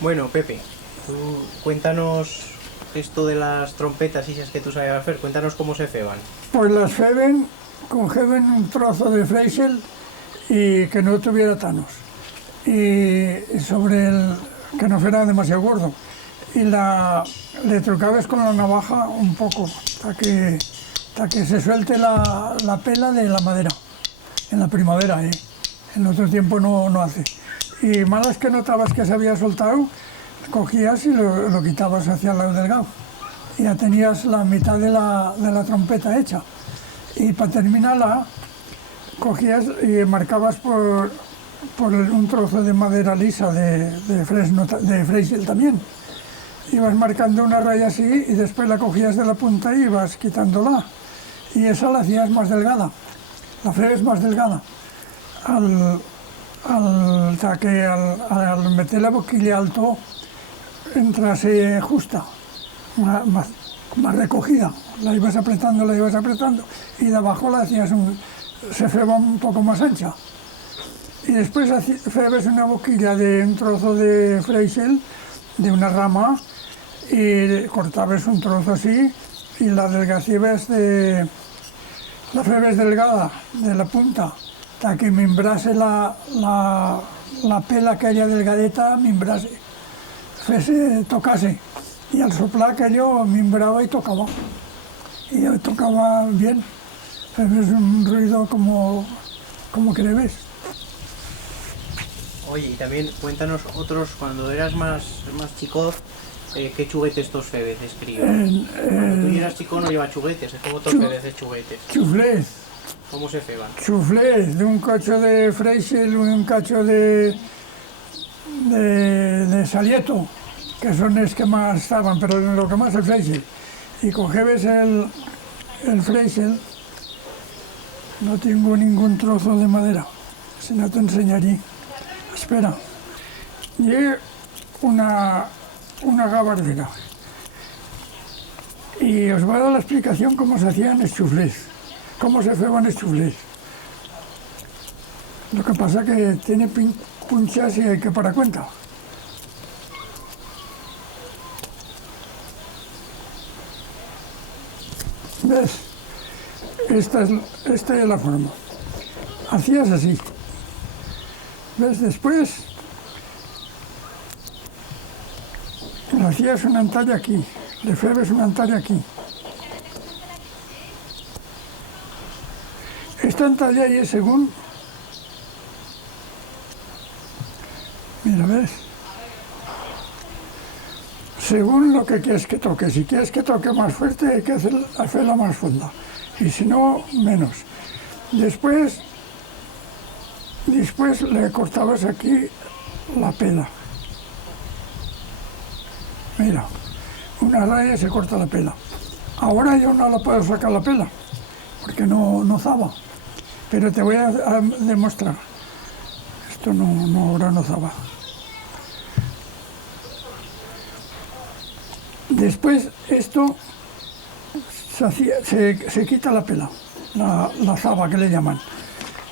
Bueno, Pepe, tú cuéntanos esto de las trompetas y si es que tú sabes hacer, cuéntanos cómo se ceban. Pues las feben, cogeben un trozo de Freisel y que no tuviera tanos. Y sobre el que no fuera demasiado gordo. Y le trucabas con la navaja un poco, hasta que se suelte la pela de la madera. En la primavera, ¿eh? En otro tiempo no hace. Y malas que notabas que se había soltado, cogías y lo quitabas hacia el lado delgado. Y ya tenías la mitad de la trompeta hecha. Y para terminarla, cogías y marcabas por un trozo de madera lisa de fresno, de Freisel también. Ibas marcando una raya así y después la cogías de la punta y ibas quitándola. Y esa la hacías más delgada. La fregues más delgada. Al meter la boquilla alto, entrase justa, más recogida. La ibas apretando y de abajo la hacías se feba un poco más ancha. Y después febes una boquilla de un trozo de Freisel, de una rama, y cortabas un trozo así y la adelgacibas la febes delgada de la punta hasta que mimbrase la pela que haya delgadeta, mimbrase, tocase. Y al soplar aquello mimbraba y tocaba. Y tocaba bien, febes un ruido como que le ves. Oye, y también cuéntanos otros, cuando eras más chico, ¿qué chuguetes tos febeces, crío? Cuando tú eras chico no lleva chuguetes, es como tos febeces chuguetes. Chuflés. ¿Cómo se ceban? Chuflés, de un cacho de Freisel, un cacho de Salieto, que son los que más estaban, pero lo que más es Freisel. Y cogebes el Freisel, no tengo ningún trozo de madera, si no te enseñaré. Espera, y una gabardera. Y os voy a dar la explicación cómo se hacían los chuflés, cómo se ceban los chuflés. Lo que pasa que tiene punchas y hay que parar cuenta. ¿Ves? Esta es la forma. Hacías así. ¿Ves? Después le hacías una entalla aquí, le febes una entalla aquí. Esta entalla ahí es según... Mira, ¿ves? Según lo que quieres que toque. Si quieres que toque más fuerte, hay que hacerla más fonda. Y si no, menos. Después le cortabas aquí la pela. Mira, una raya y se corta la pela. Ahora yo no la puedo sacar la pela, porque no zaba. Pero te voy a demostrar. Esto ahora no zaba. Después esto se quita la pela, la zaba que le llaman.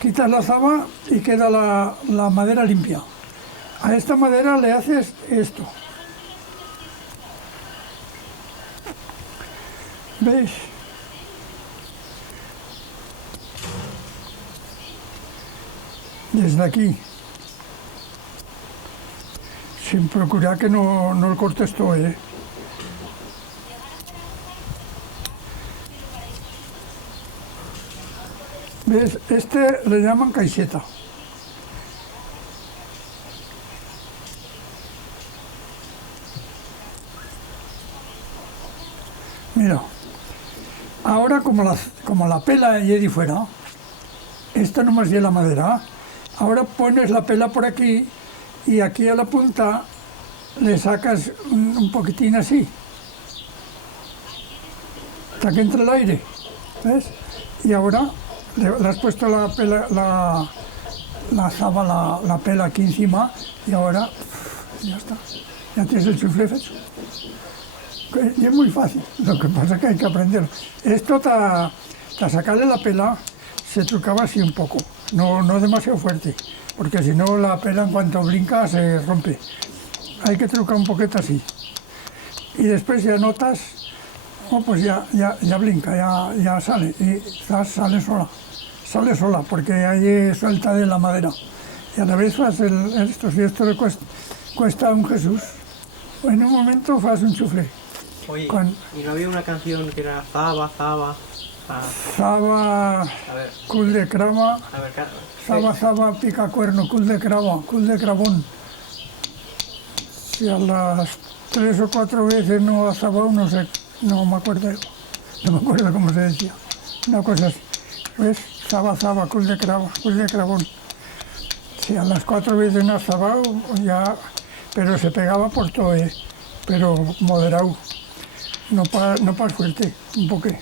Quitas la zaba y queda la madera limpia. A esta madera le haces esto. ¿Veis? Desde aquí. Sin procurar que no lo cortes todo, ¿eh? ¿Ves? Este le llaman caixeta. Mira, ahora como la pela allí fuera, esto nomás lleva la madera, ahora pones la pela por aquí y aquí a la punta le sacas un poquitín así, hasta que entre el aire, ¿ves? Y ahora le has puesto la pela, la pela aquí encima y ahora ya está, ya tienes el chuflé hecho. Y es muy fácil, lo que pasa es que hay que aprenderlo. Esto para sacarle la pela se trucaba así un poco, no demasiado fuerte, porque si no la pela en cuanto brinca se rompe. hay que trucar un poquito así. Y después ya notas, oh, pues ya blinca, ya sale, y sale sola, porque ahí suelta de la madera. Y a la vez fas esto, si esto le cuesta un Jesús, en un momento fas un chuflé. Oye, ¿y no había una canción que era Zaba, Zaba? Zaba, A ver, cul de crava, a ver, zaba, zaba, pica cuerno, cul de crava, cul de cravón. Si a las 3 o 4 veces no ha zabado, no sé, no me acuerdo cómo se decía. Una cosa así, ¿ves? Zaba, zaba, cul de crava, cul de cravón. Si a las 4 veces no ha zabado, ya, pero se pegaba por todo, pero moderado. No pas fuerte, un poquito.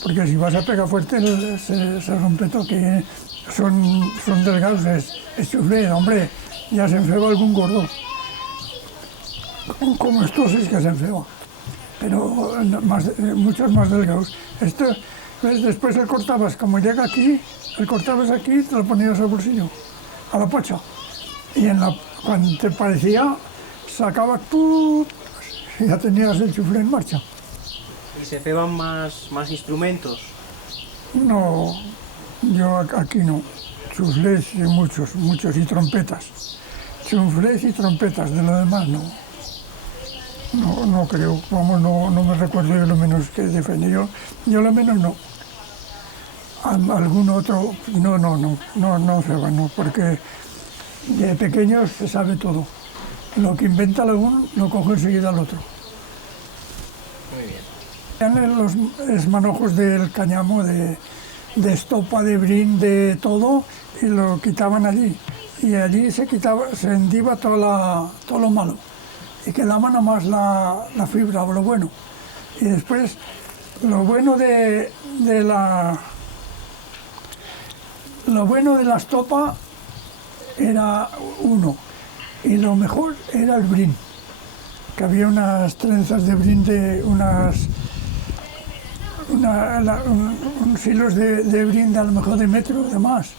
Porque si vas a pegar fuerte se rompe todo, que son delgados, es chuflé, hombre, ya se enfeba algún gordo. Como estos es que se enfeba, pero muchos más delgados. Esto, ¿ves? Después el cortabas, como llega aquí, el cortabas aquí, te lo ponías al bolsillo, a la pocha. Y cuando te parecía, sacabas, ¡pum! Y ya tenías el chuflé en marcha. ¿Y se ceban más instrumentos? No, yo aquí no. Chuflés y muchos, y trompetas. Chuflés y trompetas, de lo demás no. No creo, vamos, no me recuerdo yo lo menos que defendió. Yo lo menos no. Algún otro, no se va, no, porque de pequeños se sabe todo. Lo que inventa algún lo coge enseguida al otro. Muy bien. Eran los manojos del cáñamo, de estopa, de brin, de todo, y lo quitaban allí. Y allí se hendiba todo lo malo. Y quedaba nada más la fibra, lo bueno. Y después, lo bueno de la estopa era uno. Y lo mejor era el brin, que había unas trenzas de brin de unos hilos de brin de a lo mejor de metro de más.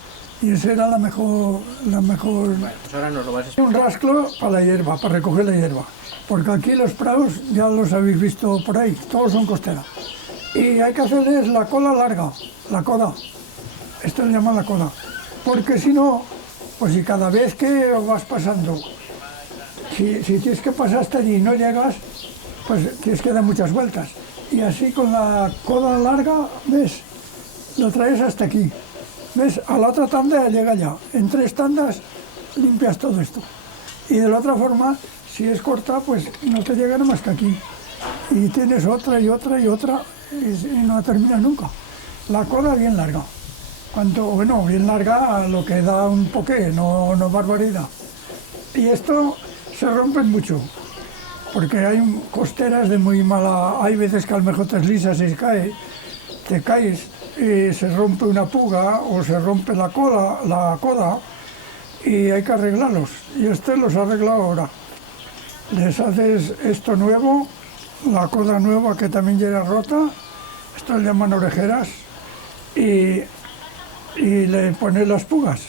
Y esa era la mejor. Bueno, pues ahora nos lo vas a explicar. Un rasclo para la hierba, para recoger la hierba. Porque aquí los prados, ya los habéis visto por ahí, todos son costeras. Y hay que hacerles la cola larga, la coda. Esto le llaman la coda. Porque si no, pues si cada vez que vas pasando, si tienes que pasar hasta allí y no llegas, pues tienes que dar muchas vueltas. Y así con la coda larga, ¿ves? Lo traes hasta aquí. ¿Ves? A la otra tanda llega ya. En 3 tandas limpias todo esto. Y de la otra forma, si es corta, pues no te llega nada más que aquí. Y tienes otra y otra y otra y no termina nunca. La coda bien larga. Bien larga lo que da un poqué, no barbaridad. Y esto se rompen mucho, porque hay costeras de muy mala. Hay veces que a lo mejor te deslizas y te caes y se rompe una puga o se rompe la coda y hay que arreglarlos. Y los arreglo ahora. Les haces esto nuevo, la coda nueva que también ya era rota, esto le llaman orejeras, y le pones las pugas,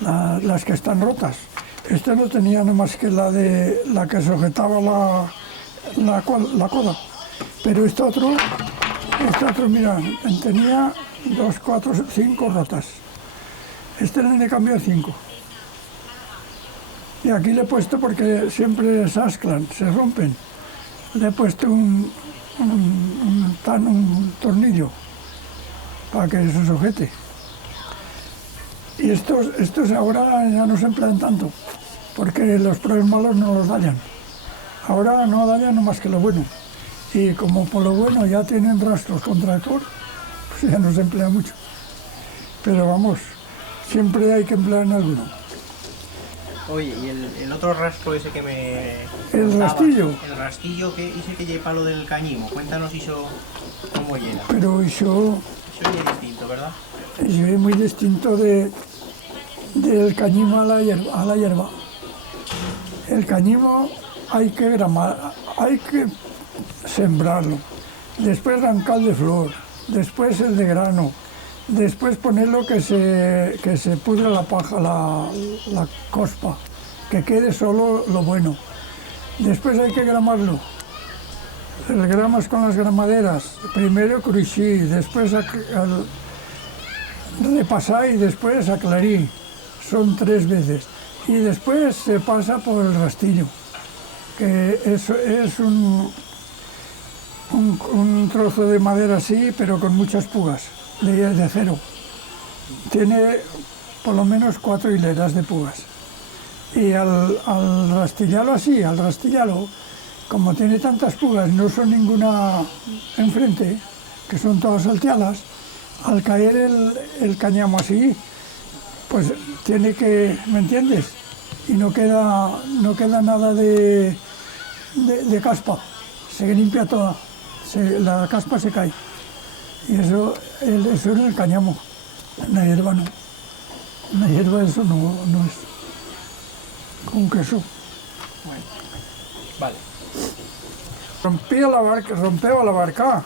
las que están rotas. Este no tenía nada más que la que sujetaba la coda, pero este otro, mira, tenía 2, 4, 5 rotas. Este le he cambiado 5. Y aquí le he puesto, porque siempre se asclan, se rompen, le he puesto un tornillo para que se sujete. Y estos ahora ya no se emplean tanto, porque los pruebas malos no los dañan. Ahora no dañan más que lo bueno. Y como por lo bueno ya tienen rastros con tractor, pues ya no se emplea mucho. Pero vamos, siempre hay que emplear en alguno. Oye, y el otro rastro ese que me... El contabas, rastillo. El rastillo, ese que lleva lo del cañimo. Cuéntanos eso, cómo llena. Pero eso Eso es distinto, ¿verdad? es muy distinto del cañimo a la hierba. El cañimo hay que sembrarlo, después arrancar de flor, después el de grano, después ponerlo que se pudra la paja, la cospa, que quede solo lo bueno. Después hay que gramarlo. El gramas con las gramaderas. Primero cruixí, después repasar y después aclarí. Son 3 veces. Y después se pasa por el rastillo, que es un trozo de madera así, pero con muchas pugas, de acero. Tiene por lo menos 4 hileras de pugas. Y al rastillarlo así, como tiene tantas pugas, no son ninguna enfrente, que son todas salteadas, al caer el cáñamo así, pues tiene que, ¿me entiendes? Y no queda nada de caspa, se limpia toda, la caspa se cae. Y eso es el cáñamo, la hierba no. La hierba eso no es con queso. Bueno, vale. Rompeo la barca,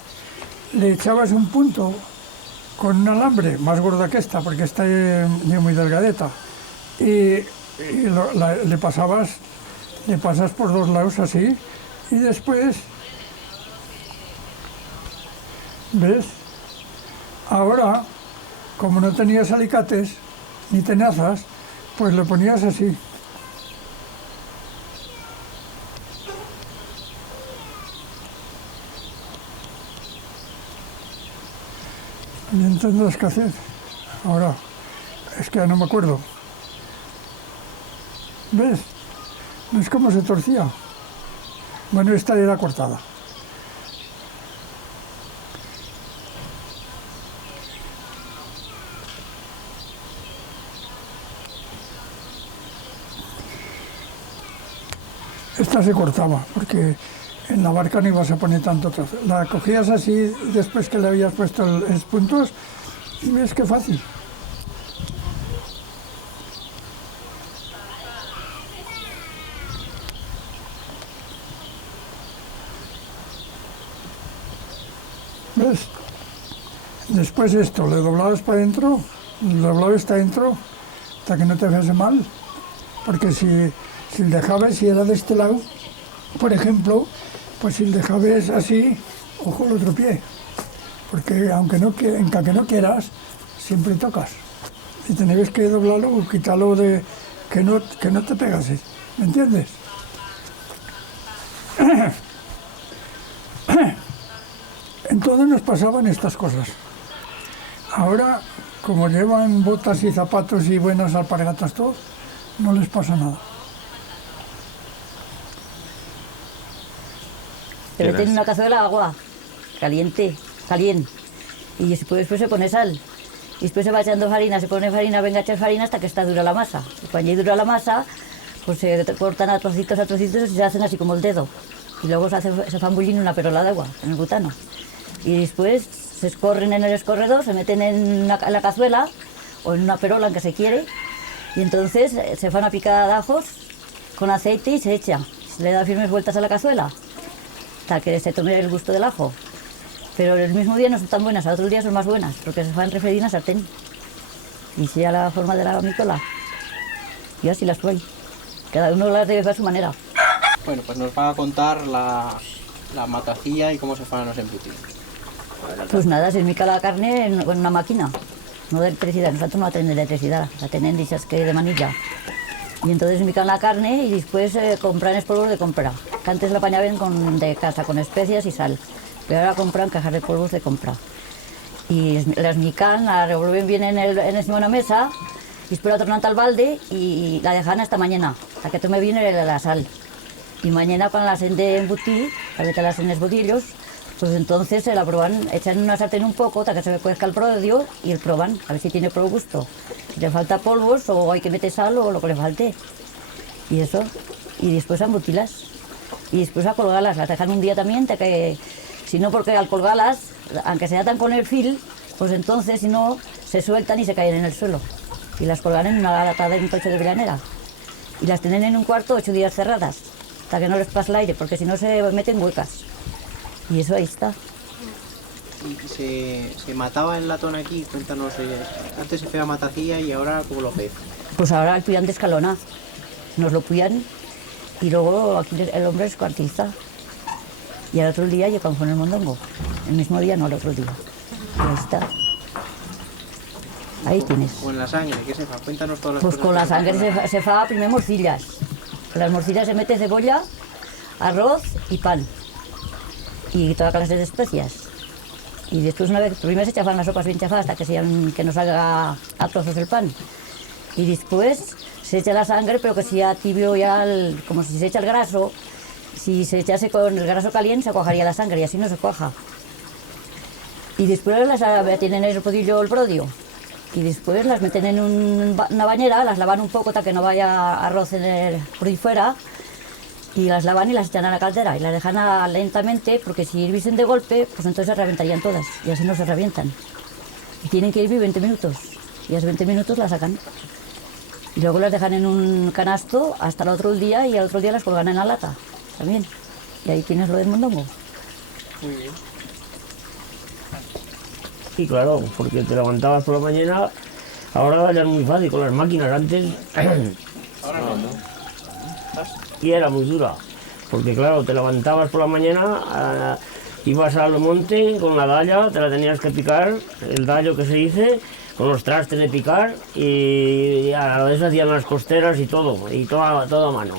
le echabas un punto con un alambre más gorda que esta, porque esta es muy delgadeta, y le pasas por 2 lados así, y después, ¿ves? Ahora, como no tenías alicates ni tenazas, pues lo ponías así. Y entonces, ¿qué hacer? Ahora, es que no me acuerdo. ¿Ves? ¿Ves cómo se torcía? Bueno, esta era cortada. Esta se cortaba, porque en la barca no ibas a poner tanto trozo. La cogías así después que le habías puesto los puntos y ves qué fácil. ¿Ves? Después esto, le doblabas para adentro, le doblabas para adentro hasta que no te fuese mal. Porque si el dejabas, si era de este lado, por ejemplo, pues si el dejabas así, ojo el otro pie. Porque aunque no quieras, siempre tocas. Y tenéis que doblarlo o quitarlo de que no te pegases. ¿Me entiendes? Entonces nos pasaban estas cosas. Ahora, como llevan botas y zapatos y buenas alpargatas todos, no les pasa nada. Te meten en una cazuela agua caliente, y después se pone sal. Y después se va echando farina, se pone farina, venga a echar farina hasta que está dura la masa. Y cuando ya dura la masa, pues se cortan a trocitos y se hacen así como el dedo. Y luego se fan bullir en una perola de agua, en el butano. Y después se escorren en el escorredor, se meten en la cazuela o en una perola en que se quiere. Y entonces se fan a picada de ajos con aceite y se echa. Se le da firmes vueltas a la cazuela hasta que se tome el gusto del ajo. Pero el mismo día no son tan buenas, al otro día son más buenas, porque se van refreír en la sartén. Y sea la forma de la micola. Y así las voy. Cada uno las debe hacer a su manera. Bueno, pues nos va a contar la matacilla y cómo se fan los embutidos. Pues nada, se mica la carne con una máquina, no de electricidad. Nosotros no tenemos electricidad, la tienen dichas que de manilla. Y entonces mican la carne y después compran los polvos de compra. Que antes la apañaban de casa, con especias y sal. Pero ahora compran cajas de polvos de compra. Y las mican, la revuelven bien en una mesa, y después la tornan al balde y la dejan hasta mañana, hasta que tome bien la sal. Y mañana cuando las de embutir, para meterlas en los botillos, pues entonces se la prueban, echan en una sartén un poco hasta que se le cuezca el prodio y el proban, a ver si tiene pro gusto. Si le falta polvos o hay que meter sal o lo que le falte. Y eso, y después a embutirlas. Y después a colgarlas, las dejan un día también, si no, porque al colgarlas, aunque se atan con el fil, pues entonces si no, se sueltan y se caen en el suelo. Y las colgan en una lata de un coche de veranera. Y las tienen en un cuarto 8 días cerradas, hasta que no les pase el aire, porque si no se meten huecas. Y eso ahí está. Y se mataba el latón aquí, cuéntanos, antes se hacía matacilla y ahora ¿cómo lo hacéis? Pues ahora el puyan de escalona. Nos lo puyan y luego aquí el hombre es cuartiza. Y al otro día llegan con el mondongo. El mismo día, no, el otro día. Ahí está. Ahí tienes. O en la sangre, ¿qué se fa? Cuéntanos todas las Pues cosas. con la que sangre se fa primer morcillas. Con las morcillas se mete cebolla, arroz y pan. Y toda clase de especias. Y después, una vez, primero se chafan las sopas bien chafadas hasta que no salga a trozos el pan. Y después se echa la sangre, pero que sea tibio ya, como si se echa el graso. Si se echase con el graso caliente se cuajaría la sangre y así no se cuaja. Y después tienen el rodillo, el brodio. Y después las meten en una bañera, las lavan un poco para que no vaya arroz por ahí fuera. Y las lavan y las echan a la caldera y las dejan lentamente, porque si hirviesen de golpe, pues entonces se reventarían todas y así no se revientan. Y tienen que hervir 20 minutos y a los 20 minutos las sacan. Y luego las dejan en un canasto hasta el otro día y al otro día las colgan en la lata también. Y ahí tienes lo del mondongo. Muy bien. Y claro, porque te levantabas por la mañana, ahora ya es muy fácil con las máquinas, antes Ahora no. y era muy dura, porque claro, te levantabas por la mañana, ibas al monte con la dalla, te la tenías que picar, el dallo que se dice, con los trastes de picar, y a la vez hacían las costeras y todo a mano.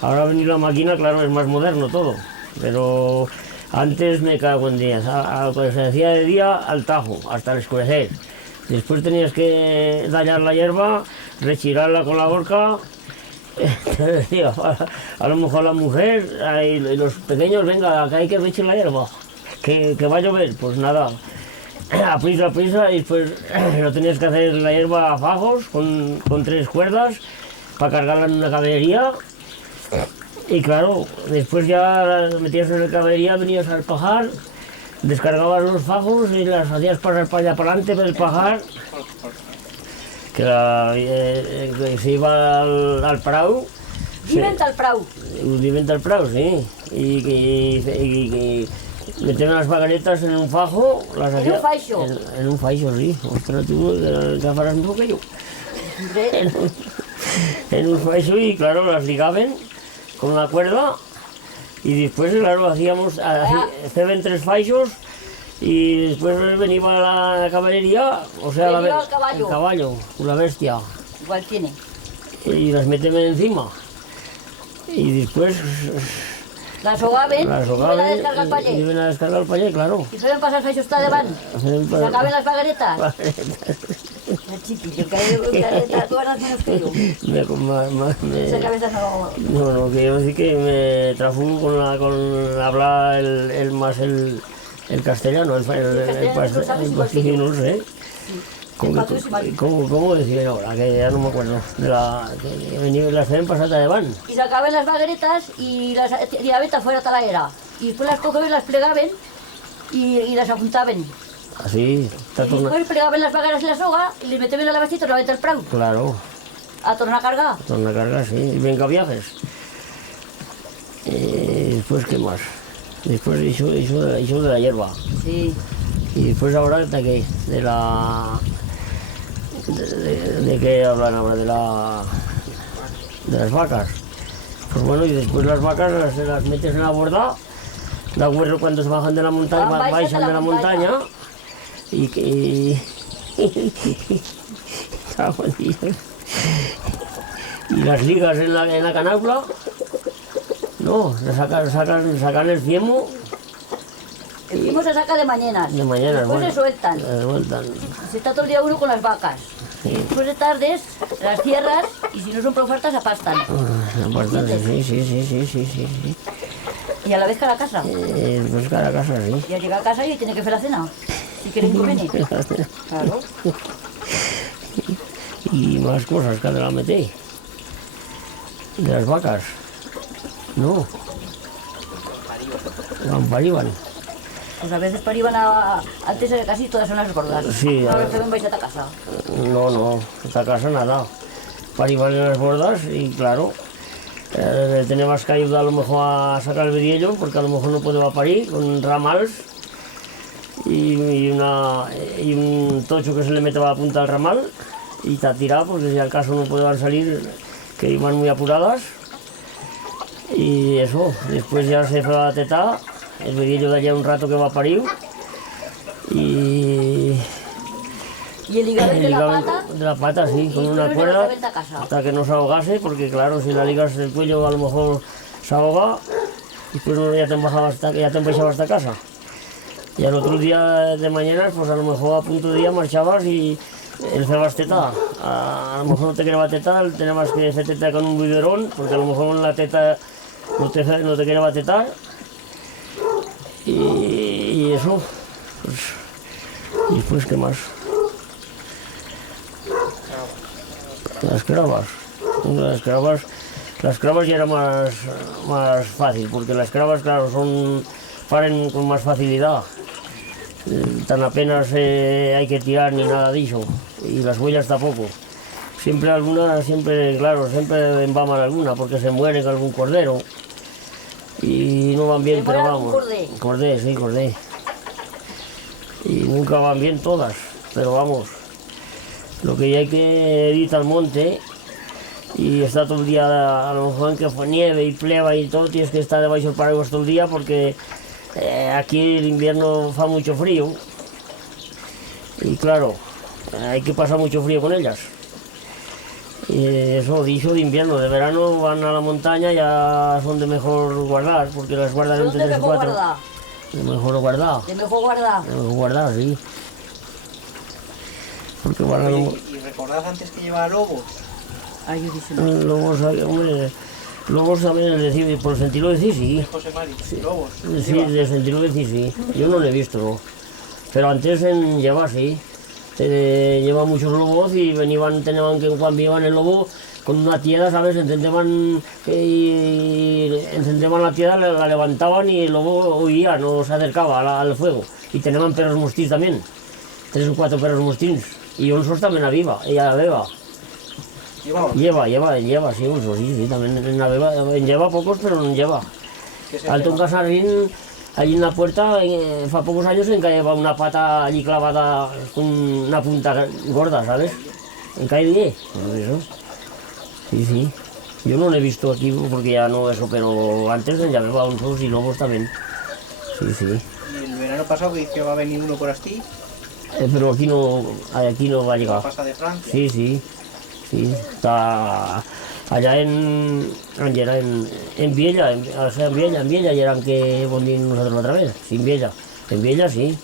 Ahora ha venido la máquina, claro, es más moderno todo, pero antes me cago en días, pues se hacía de día al tajo, hasta el oscurecer. Después tenías que dallar la hierba, rechirarla con la horca. A lo mejor la mujer y los pequeños, venga, que hay que rechir la hierba, que va a llover, pues nada, a prisa, y después lo tenías que hacer la hierba a fajos con 3 cuerdas para cargarla en una caballería. Y claro, después ya metías en la caballería, venías al pajar, descargabas los fajos y las hacías pasar para allá para adelante del pajar, que se iba al prau. Viven al prau. Viven al prau, sí. Y metían las vagaretas en un fajo. En un faixo. En un faixo, sí. Ostras, tú que faràs un que yo. En un faixo y claro, las ligaban con la cuerda y después, claro, hacían 3 faixos y después venía la caballería, o sea, el caballo, la bestia. Igual tiene. Y las meten encima. Y después Las hogaven y ven a descargar el paller. Y ven a descargar el paller, claro. Y suelen pasar faixos hasta davant. Y se acaben las vagaretas. El chiquillo, que tú eras menos que yo. Esa cabeza no... No, quiero decir que me trafugo con hablar el castellano, el castellano, no sé. ¿Cómo decían ahora? Que ya no me acuerdo. Que venía las hacían pasada de van. Y sacaban las vagueretas y las tiraban afuera de la era. Y después las cogían, las plegaban y las apuntaban. Así, Y después plegaban las vagueras en la soga y les metían en la vestita y la al prau. Claro. A tornar a cargar. A tornar a cargar, sí. Y venga viajes. Y después, ¿qué más? Después hizo de la hierba. Sí. Y después ahora, ¿de qué? De la... ¿De qué hablan ahora? De las vacas. Pues bueno, y después las vacas las metes en la borda, la huerro cuando se bajan de la montaña, bajan de la montaña, y las ligas en la canapla, no, sacan el fiemo. El primo se saca de mañana. De mañana, después bueno, se sueltan. Se está todo el día uno con las vacas. Sí. Después de tardes las cierras y si no son profartas apastan. Sí. Y a la vez cada casa. Pues cada casa, sí. Ya llega a casa y tiene que hacer la cena. Si quiere inconveniente. Claro. Y más cosas que te la metí. De las vacas. No. Parían. Pues a veces pariban antes de casi todas son las gordas. Sí. A veces vais a esta casa. No, esta casa nada. Parían en las bordas y claro, tenemos que ayudar a lo mejor a sacar el vidriello porque a lo mejor no puede parir con ramales y un tocho que se le mete a la punta del ramal y está tirado porque si al caso no pueden salir, que iban muy apuradas. Y eso, después ya se fue a la teta, el veguillo de allá un rato que va a parir. Y ¿Y el ligado de la ligado pata? de la pata, sí, con ¿Y una tú cuerda lo llevas a casa? hasta que no se ahogase, porque claro, si la ligas el cuello a lo mejor se ahoga y después ya te empezaba hasta casa. Y al otro día de mañana, pues a lo mejor a punto de día marchabas y él cebas teta. A lo mejor no te quería tetar, tenías que hacer teta con un biberón, porque a lo mejor en la teta no te quería tetar. Y eso, pues, y después, ¿qué más? Las cravas ya era más fácil, porque las cravas, claro, paren con más facilidad. Tan apenas hay que tirar ni nada de eso, y las huellas tampoco. Siempre embaman alguna, porque se muere con algún cordero. Y no van bien, ¿Se pero muere algún vamos. cordé? Sí, cordé. Y nunca van bien todas, pero vamos. Lo que ya hay que ir al monte y está todo el día, a lo mejor en que fue nieve y pleva y todo, tienes que estar debajo del paraguas todo el día porque aquí el invierno fa mucho frío y claro, hay que pasar mucho frío con ellas. Y eso, dicho de invierno, de verano van a la montaña, ya son de mejor guardar, porque las guardan ¿Son entre de 3 y mejor 4. guardar? De mejor guardar. ¿De mejor guardar? De mejor guardar, sí. Porque van a Oye, ¿y recordás antes que llevaba lobos? Ay, yo dije, lobos, hombre, lobos también, decir, por sentirlo decir, sí. José Mari, lobos. Sí, de sentirlo decir, sí. Yo no lo he visto, no. Pero antes en lleva, sí. Lleva muchos lobos y tenían que cuando iban el lobo con una tienda, ¿sabes? Encendaban la tienda, la levantaban y el lobo huía, no se acercaba al fuego. Y tenían perros mostins también, 3 o 4 perros mostins. Y onsos también ella la beba. Lleva, sí, onsos, sí, también en la beba. Lleva pocos, pero no lleva. Alto en Casarín, allí en la puerta, hace pocos años en que lleva una pata allí clavada con una punta gorda, ¿sabes? En calle 10, pues eso. Sí. Yo no lo he visto aquí porque ya no eso, pero antes ya llevaba onsos y lobos también. Sí. Y el verano pasado que dice que va a venir uno por aquí, Pero aquí no va a llegar. pasa de Francia. Sí. Está allá en Viella, en Viella, y eran que volvimos nosotros otra vez, sin Viella. En Viella sí.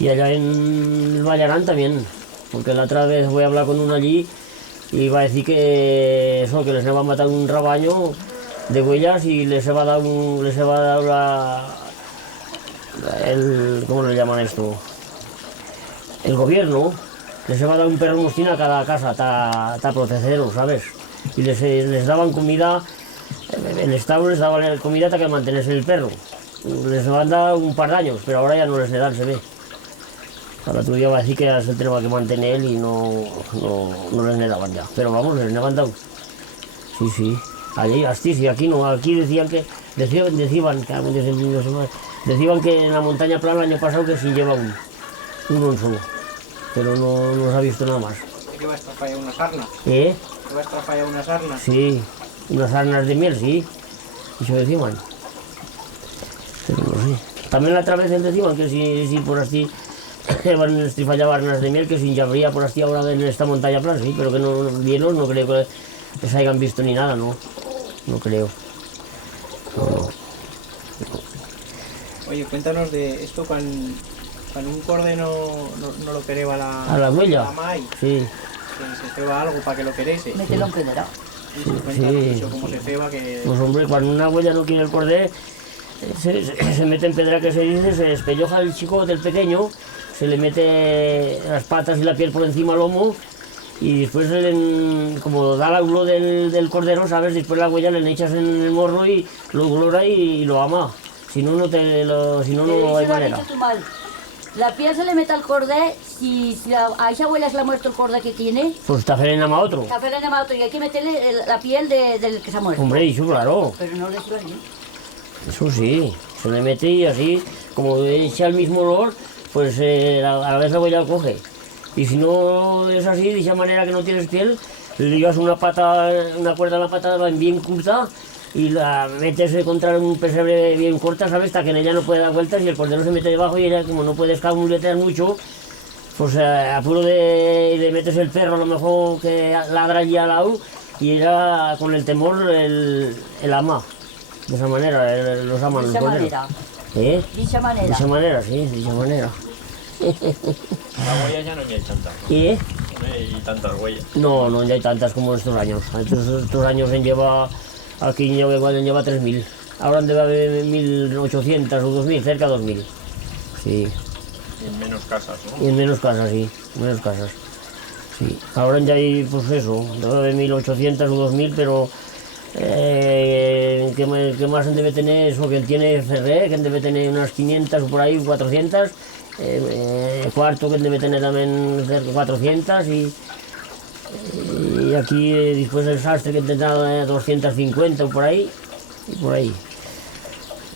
Y allá en el Vallarán también, porque la otra vez voy a hablar con uno allí y va a decir que eso, que les va a matar un rabaño de huellas y les va a dar ¿cómo le llaman esto? El gobierno les va a dar un perro mostín a cada casa, para protegerlos, ¿sabes? Y les daban comida, el Estado les daba comida para que mantenerse el perro. Les van a dar un par de años, pero ahora ya no les le dan, se ve. Al otro día va a decir que se tenía que mantener y no les le daban ya. Pero vamos, les han dado. Sí. Allí, sí, aquí no, aquí decían que decían que en la montaña plana el año pasado que sí lleva un solo. Pero no se ha visto nada más. ¿Qué va a estar fallando una sarna? ¿Eh? ¿Qué va a estar fallando una sarna? Sí, unas arnas de miel, sí. Eso decían. Pero no sé. También la otra vez decían que si por así si fallaba arnas de miel, que si ya habría por así ahora en esta montaña plana, sí, pero que no creo que se hayan visto ni nada, no. No creo. No. Oye, cuéntanos de esto cuando un corde no lo quereba ¿A la huella? la mai, Sí. que se ceba algo para que lo querese. mételo en pedra. Y se cuenta Sí. eso, cómo se ceba, que... Pues hombre, cuando una huella no quiere el cordé, se mete en pedra, que se dice, se despelloja el chico del pequeño, se le mete las patas y la piel por encima al lomo y después como da la ulo del cordero, ¿sabes? Después la huella le echas en el morro y lo glora y lo ama. Si no, no hay manera. La piel se le mete al cordé, si a esa abuela se le ha muerto el cordé que tiene, Pues está frenando a otro. café le llama a otro y hay que meterle la piel del que se ha muerto. Hombre, eso claro. Pero no le sirve bien. Eso sí, se le mete y así, como echa el mismo olor, pues a la vez la huella coge. Y si no es así, de esa manera que no tienes piel, le llevas una cuerda a la pata bien curta y la metes contra un pesebre bien corta, ¿sabes? Hasta que en ella no puede dar vueltas y el cordero se mete debajo y ella, como no puedes camuletear mucho, pues a puro de metes el perro a lo mejor que ladra allí al lado y ella con el temor el ama. De esa manera los aman los corderos. ¿Eh? De esa manera. De esa manera, sí, de esa manera. Las huellas ya no hay tantas, ¿no? ¿Y? No hay tantas huellas. No, no hay tantas como estos años. Estos años aquí lleva 3.000. Ahora debe haber 1.800 o 2.000, cerca de 2.000. Sí. Y en menos casas, ¿no? Y en menos casas, sí, menos casas. Sí. Ahora ya hay, pues eso, debe haber 1.800 o 2.000, pero ¿qué más debe tener eso? Que él tiene Ferrer, que debe tener unas 500 o por ahí, 400. Cuarto, que debe tener también cerca de 400. Y aquí después el sastre, que tendrá 250 o por ahí. Y por ahí.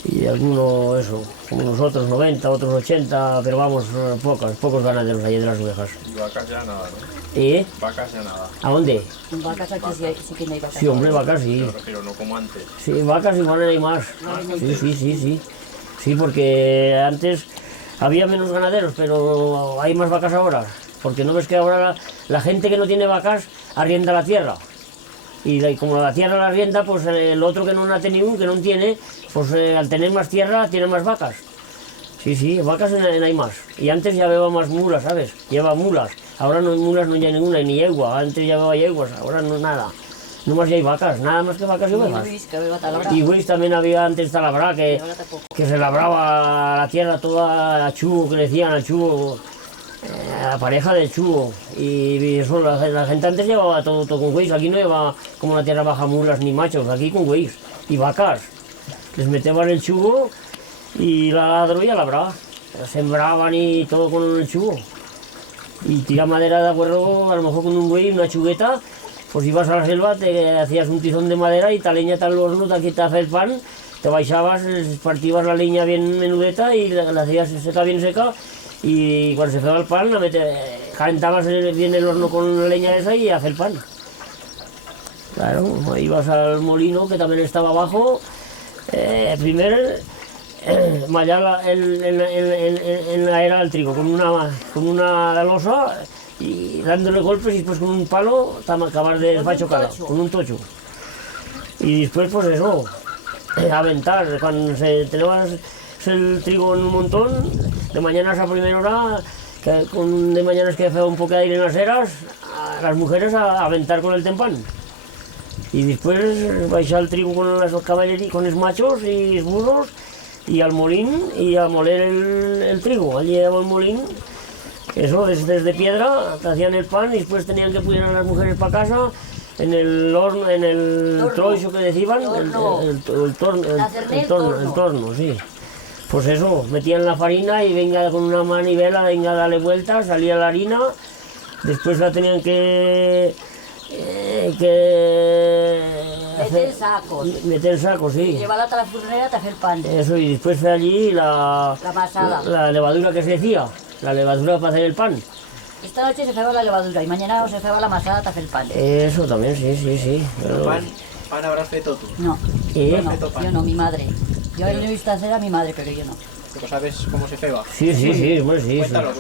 Y algunos, eso, como nosotros, 90, otros 80, pero vamos, pocos ganaderos allí de las ovejas. Y vacas ya nada, ¿no? ¿Eh? Vacas ya nada. ¿A dónde? En vacas aquí sí que no hay vacas. Sí, hombre, vacas sí. Me refiero, no como antes. Sí, vacas igual hay más. Sí. Sí, porque antes había menos ganaderos, pero hay más vacas ahora. Porque no ves que ahora la gente que no tiene vacas arrienda la tierra. Y como la tierra la arrienda, pues el otro que no ha tenido, que no tiene, pues al tener más tierra tiene más vacas. Sí, vacas hay más. Y antes ya llevaba más mulas, ¿sabes? Lleva mulas. Ahora no hay mulas, no hay ninguna, ni yegua. Antes llevaba yeguas, ahora no nada. No más ya hay vacas, nada más que vacas y ovejas. Y Luis también había antes talabra, que se labraba la tierra toda a chugo, que decían a chugo, a pareja de chugo. Y eso, la gente antes llevaba todo con güeyes. Aquí no lleva como la tierra baja mulas ni machos, aquí con güeyes y vacas. Les metían el chugo y la ladro y a labrar. Sembraban y todo con el chugo. Y tira madera de acuerdo, a lo mejor con un güey, una chugueta. Pues ibas a la selva, te hacías un tizón de madera y ta leña tal horno, aquí te hace el pan, te baixabas, partías la leña bien menudeta y la hacías seca, bien seca, y cuando se hacía el pan, calentabas bien el horno con la leña esa y hace el pan. Claro, ibas al molino, que también estaba abajo, primero mallar en la era del trigo, con una losa, y dándole golpes y después con un palo acabar de desbachocada, con un tocho. Y después pues eso, aventar, cuando tenías el trigo en un montón, de mañanas a primera hora, de mañanas que hacía un poco de aire en las eras, a las mujeres a aventar con el tempán. Y después baixar el trigo con las caballerías, con los machos y los burros, y al molín, y a moler el trigo. Allí llevaba el molín. Eso, desde piedra, te hacían el pan y después tenían que poner a las mujeres para casa en el horno, en el troixo que decían, el torno, sí. Pues eso, metían la farina y venga con una manivela, venga a darle vueltas, salía la harina, después la tenían que meter sacos, sí. Y llevarla a la furnera te hace el pan. Eso, y después fue allí la masada. La levadura que se decía. La levadura para hacer el pan. Esta noche se ceba la levadura y mañana se ceba la masada para hacer el pan. Eso también, sí. Pero pan habrás feito tú. No, ¿Eh? yo no, mi madre. Yo he visto hacer a mi madre, pero yo no. ¿Pero sabes cómo se ceba? Sí, bueno, sí. Cuéntalo.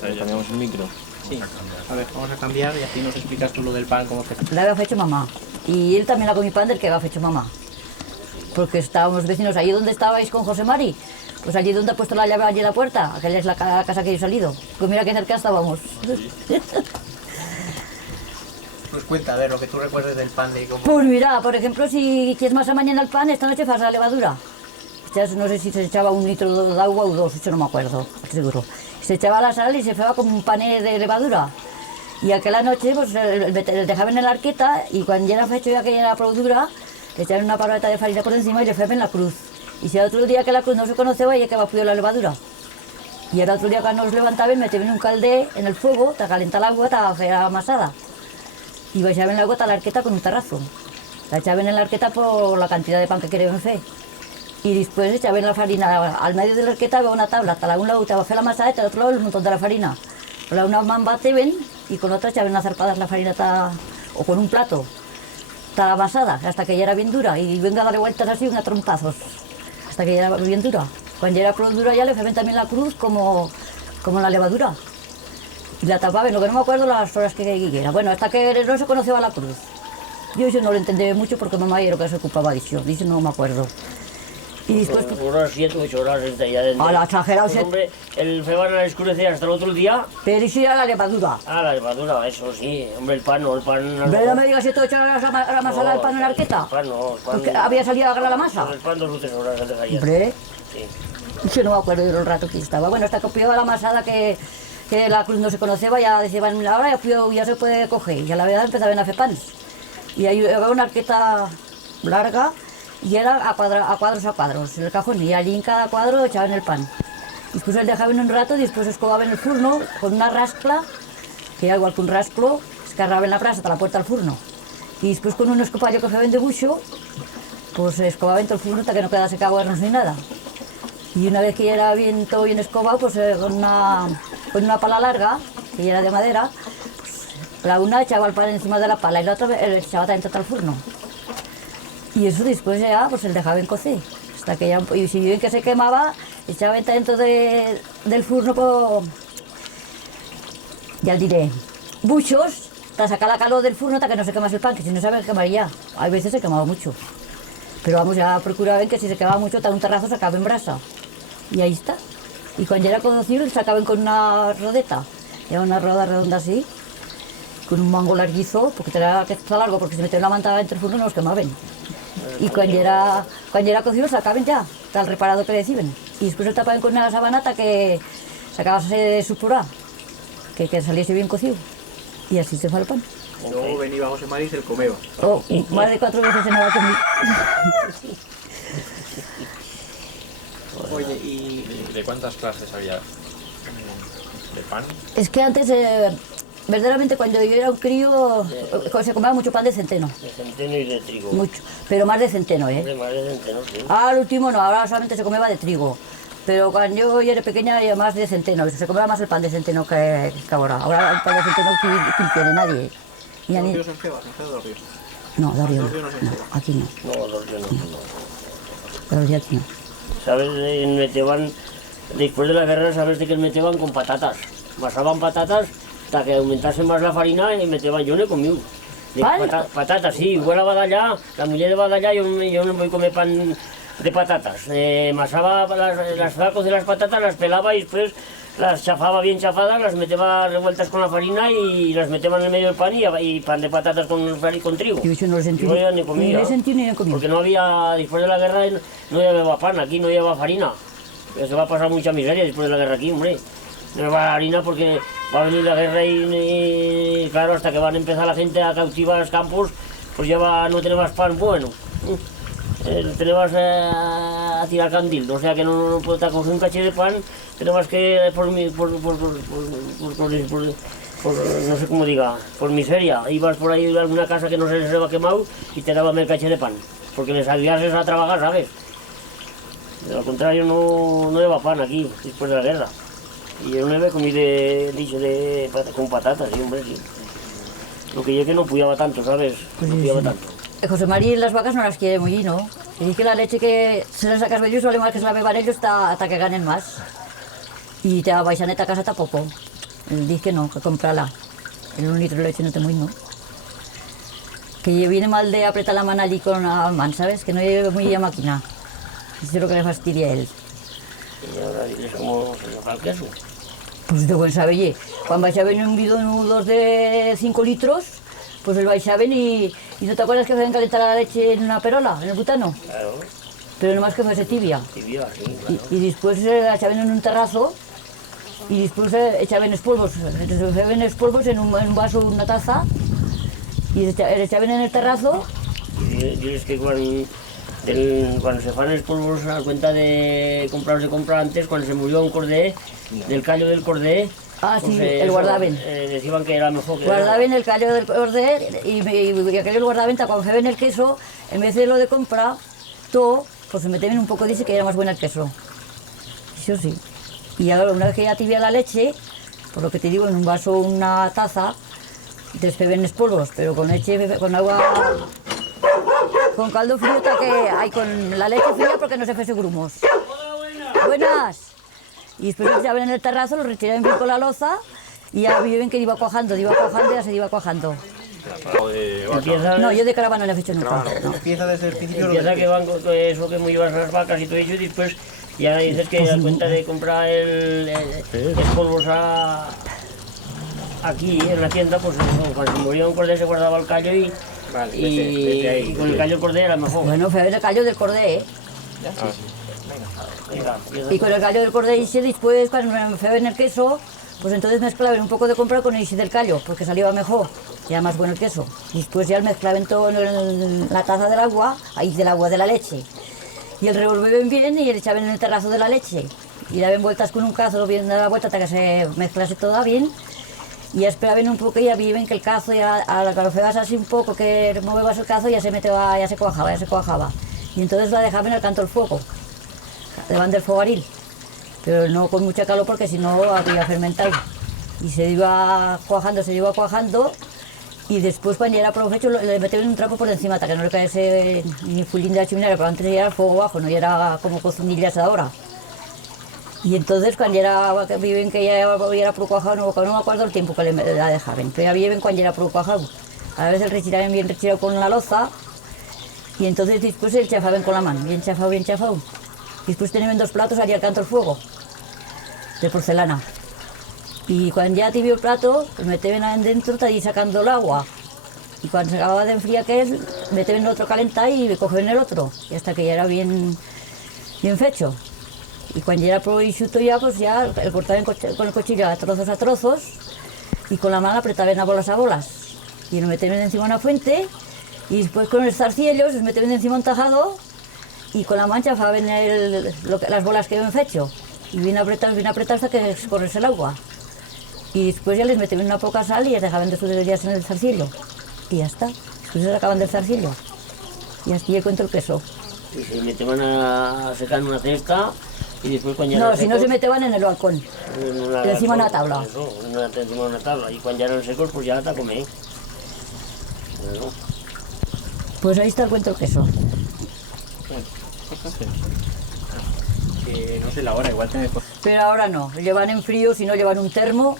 Cambiamos el micro. Sí. A ver, vamos a cambiar y así nos explicas tú lo del pan, cómo se... La había hecho mamá. Y él también la comió pan del que había hecho mamá. Porque estábamos vecinos allí donde estabais con José Mari. Pues allí donde ha puesto la llave, allí en la puerta, aquella es la casa que he salido. Pues mira qué cerca estábamos. Pues cuenta, a ver, lo que tú recuerdes del pan de cómo... Pues mira, por ejemplo, si quieres más a mañana el pan, esta noche fas la levadura. No sé si se echaba 1 litro de agua o 2, eso no me acuerdo, seguro. Se echaba la sal y se hacía como un pané de levadura. Y aquella noche pues el dejaban en la arqueta y cuando ya era hecho ya que ya era produdura, le echaban una paleta de farina por encima y le feaban la cruz. Y si el otro día que la cruz no se conocía, ya que va a la levadura. Y el otro día que nos levantaban, metían un caldé en el fuego, te calentaba el agua, te hacía amasada. Y baixaban el agua a la arqueta con un tarrazo. La echaban en la arqueta por la cantidad de pan que querían hacer. Y después echaban la farina al medio de la arqueta, había una tabla, hasta un lado te va a hacer la amasada y al otro lado el montón de la farina. Con una mamba te ven y con otra echaban a zarpadas la farina o con un plato. está amasada, hasta que ya era bien dura, y venga a darle vueltas así, a trompazos, hasta que ya era bien dura. Cuando ya era pro dura ya le femen también la cruz como la levadura. Y la tapaban, lo que no me acuerdo las horas que era. Bueno, hasta que no se conocía la cruz. Yo eso no lo entendí mucho porque mamá era lo que se ocupaba de eso, dice no me acuerdo. Y después... Unas 7 u 8 horas está ya dentro. A la exagerado, Pues, hombre, el feban al escurecer hasta el otro día. pero eso era la levadura. Ah, la levadura, eso sí. Hombre, el pan no, el pan... Pero no me digas 7 o 8 horas la masa del pan en la arqueta. El pan no, el pan... Porque había salido a agarrar la masa. El pan 2 o 3 horas antes de ayer. Hombre, Sí. yo no me acuerdo de el rato que estaba. Bueno, hasta que pillaba la masada que la cruz no se conocía, ya decían, ahora ya se puede coger. Y a la verdad empezaban a hacer panes. Y ahí había una arqueta larga y era a cuadros, en el cajón. Y allí en cada cuadro echaban el pan. Después el dejaban un rato y después escobaban en el furno con una rascla, que era igual que un rasclo, escarraban la brasa hasta la puerta del furno. Y después con un escopallo que feaban de bucho, pues escobaban todo el furno hasta que no quedase caguarnos ni nada. Y una vez que ya era bien, todo bien escobado, pues con una pala larga, que ya era de madera, pues, la una echaba el pan encima de la pala y la otra le echaba dentro del furno. Y eso después ya pues el dejaba en cocer. Hasta que ya, y si ven que se quemaba, echaba dentro del furno, ya diré, buchos, para sacar la calor del furno hasta que no se quemase el pan, que si no se quemaría. Hay veces se quemaba mucho. Pero vamos, ya procuraban que si se quemaba mucho, un terrazo sacaba en brasa. Y ahí está. Y cuando ya era cocido, sacaban con una rodeta. Era una roda redonda así, con un mango larguizo, porque tenía que estar largo, porque si metían la manta entre el furno no los quemaban. Y cuando era cocido, sacaban ya, tal reparado que le decían. Y después lo tapaban con una sabanata que sacabase su purá, que saliese bien cocido. Y así se fue el pan. Luego venía José María y se el comeba. Oh, más de 4 veces se me va a comer. Oye, y ¿De cuántas clases había de pan? Es que antes, verdaderamente cuando yo era un crío, se comía mucho pan de centeno, De centeno y de trigo. mucho, pero más de centeno, Hombre, más de centeno, sí. Al último no, ahora solamente se comía de trigo, pero cuando yo era pequeña era más de centeno, se comía más el pan de centeno que ahora. Ahora el pan de centeno ¿quién quiere? Nadie. Y los ni- ríos en Febas, en Febas de los Ríos. No, Darío Los ríos no, no se no, llevan. aquí no, No, los yo no. pero ya aquí no. ¿Sabes? Meteban, después de la guerra, ¿sabes de qué meteban? Con patatas. Basaban patatas hasta que aumentase más la farina y meteban, yo no he comido. De ¿Pan? Patatas, sí, igual a Badallá, la mujer de Badallá, yo no voy a comer pan de patatas. Masaba las flacos de las patatas, las pelaba y después las chafaba bien chafadas, las metía revueltas con la farina y las metía en el medio del pan y pan de patatas con trigo. Yo eso no lo sentí, Yo ya ni ni comía. lo he sentido ni lo he comido. Porque no había, después de la guerra no llevaba pan, aquí no llevaba farina. Pero se va a pasar mucha miseria después de la guerra aquí, hombre. No lleva harina porque va a venir la guerra y claro, hasta que van a empezar la gente a cautivar los campos, pues ya no tenemos pan bueno. Tenemos a tirar candil, o sea que no puede coger un caché de pan, tenemos que no sé cómo diga, por miseria, ibas por ahí a alguna casa que no se les había quemado y te daban el caché de pan, porque les ayudases a trabajar, ¿sabes? Al contrario, no lleva pan aquí, después de la guerra. Y yo no he comido con patatas, sí, hombre, sí. Lo que yo que no puyaba tanto, ¿sabes? Pues No sí, puyaba sí. tanto. José María las vacas no las quiere muy, ¿no? Y dice que la leche que se les sacas ellos vale más que se la beban ellos hasta que ganen más. Y te vais a neta casa tampoco. Él dice que no, que comprala. El 1 litro de leche no te muy, ¿no? Que viene mal de apretar la mano allí con la mano, ¿sabes? Que no lleve muy a máquina. Eso es lo que le fastidia a él. Y ahora dices cómo se llama el queso. Pues de buen saber, cuando vais a venir un bidón o dos de 5 litros, pues el vais a venir y ¿no te acuerdas que hacían calentar la leche en una perola, en el butano? Claro, Pero nomás que fuese tibia. tibia, sí, claro. Y después la echaban en un terrazo y después echaban espolvos. Echaban espolvos en un vaso, una taza y echaban en el terrazo. Y dices que cuando se fan los polvos a cuenta de comprar antes, cuando se murió un cordé, del callo del cordé, Ah, sí, pues, el eso, guardaben. decían que era mejor que Guardaban el callo del cordel y aquello guardaban cuando feaban el queso, en vez de lo de comprar, todo, pues se metían un poco, dice que era más bueno el queso. Eso sí. Y ahora, una vez que ya tibia la leche, por lo que te digo, en un vaso, una taza, despeven los polvos, pero con leche, con agua Con caldo frío, hay con la leche fría porque no se fuese grumos. Buenas. Y después lo echaban en el terrazo, lo retiraban bien con la loza y ya viven que iba cuajando y ya se iba cuajando. Empieza, No, yo de caravana no he hecho nunca. No. Empieza desde el principio. empieza que van con eso que me llevas las vacas y todo eso, y después ya dices que da cuenta de comprar los polvos aquí en la tienda, pues cuando se moría un cordero se guardaba el callo y con el callo del cordero era mejor. Bueno, fue el callo del cordé, ¿eh? Y con el callo del cordé y después cuando me fue en el queso, pues entonces mezclaban un poco de compra con el isi del callo, porque salía mejor, ya más bueno el queso. Y después ya mezclaban todo en la taza del agua, ahí del agua de la leche. Y el revolvían bien y le echaban en el terrazo de la leche. Y daban vueltas con un cazo, bien daba vuelta hasta que se mezclase todo bien. Y ya esperaban un poco y ya viven que el cazo, ya a la que lo feas así un poco, que movebas el cazo, ya se cuajaba. Y entonces la dejaban al canto del fuego, debajo del fogaril. Pero no con mucha calor porque si no había fermentado. Y se iba cuajando, y después cuando ya era prou hecho le metían un trapo por encima hasta que no le caese ni fulín de la chimenea, pero antes ya era el fuego bajo, no era como cocinillas ahora. Y entonces cuando ya viven que ya era prou cuajado, no me acuerdo el tiempo que la dejaban, pero ya viven cuando ya era prou cuajado. A veces retiraban bien retirado con la loza y entonces después se chafaban con la mano, bien chafado. Después tenían 2 platos allí al canto del fuego, de porcelana. Y cuando ya tibio el plato, lo metían dentro, allí sacando el agua. Y cuando se acababa de enfriar aquel, metían el otro calentar y cogían el otro. Y hasta que ya era bien fecho. Y cuando ya era proixuto ya, pues ya el cortaban con el cuchillo a trozos, y con la mano apretaban a bolas. Y lo metían encima de una fuente, y después con los zarcillos los metían encima de un tajado, y con la mancha chafaban las bolas que habían fecho. Y bien apretados hasta que escorriese el agua. Y después ya les metían una poca sal y les dejaban de sus días en el zarcillo. Y ya está. Después se sacaban del zarcillo. Y así ya cuento el queso. Y se metían a secar en una cesta y después cuando ya No, eran si no se secos, metían en el balcón. Encima de una tabla. Eso, encima de una tabla. Y cuando ya eran secos, pues ya te comí. Bueno, Pues ahí está el cuento el queso. Que no sé la hora, igual te... Pero ahora no. Llevan en frío, si no llevan un termo,